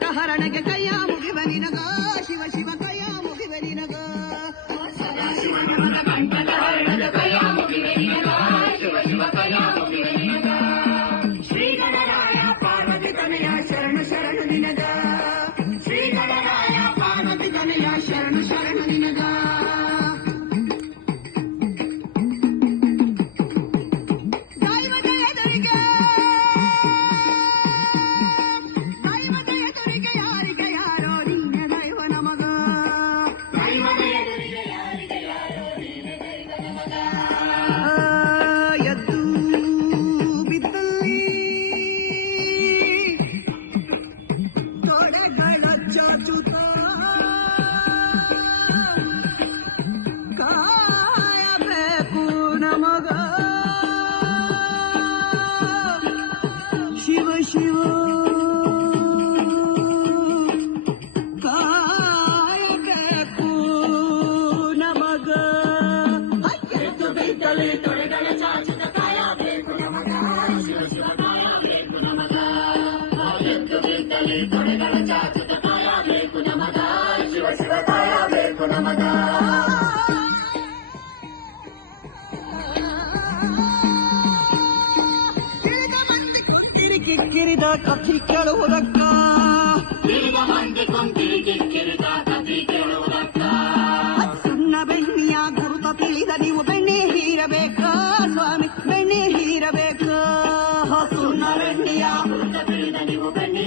ಸಂಕಟಹರಣಗೆ ಕೈಯ ಮುಗಿವ ನಿನಗ ಶಿವ ಶಿವ ಕೈಯ ಮುಗಿವ ನಿನಗ ಸಂಕಟಹರಣಗೆ ಕೈಯ ಮುಗಿವ ನಿನಗ ಶಿವ ಶಿವ ಕೈಯ ಮುಗಿವ ನಿನಗ ಶ್ರೀ ಗಣರಾಯ ಪಾರ್ವತಿ ತನಯ ಶರಣು ಶರಣು ನಿನಗ ಶ್ರೀ ಗಣರಾಯ ಪಾರ್ವತಿ ತನಯ ಶರಣು ಶರಣು ನಿನಗ ಶಿವ ಶಿವ ಕಾಯಬೇಕು ನಮಗ ಎದ್ದು ಬಿದ್ದಲಿ ತೊಡೆಗಳ ಚಾಚಿದ ಕಾಯಬೇಕು ನಮಗ ಶಿವ ಶಿವ ಕಾಯಬೇಕು ನಮಗ ಎದ್ದು ಬಿದ್ದಲಿ ತೊಡೆಗಳ ಚಾಚಿದ ಕಾಯಬೇಕು ನಮಗ ಶಿವ ಶಿವ ಕಾಯಬೇಕು ನಮಗ ಕಿಕ್ಕಿರಿದ ಕಥಿ ಕೇಳುವುದಕ್ಕ ತಿರುಗ ಮಂದಿ ಕೊಂತಿರಿ ಕಿಕ್ಕಿರಿದ ಕಥಿ ಕೇಳುವುದಕ್ಕ ಸುಣ್ಣ ಬೆಣ್ಣಿಯ ಗುರುತ ತಿಳಿದ ನೀವು ಬೆಣ್ಣೆ ಹೀರಬೇಕ ಸ್ವಾಮಿ ಬೆಣ್ಣೆ ಹೀರಬೇಕ ಸುಣ್ಣ ಬೆಣ್ಣಿಯ ಗುರುತ ತಿಳಿದ ನೀವು ಬೆಣ್ಣೆ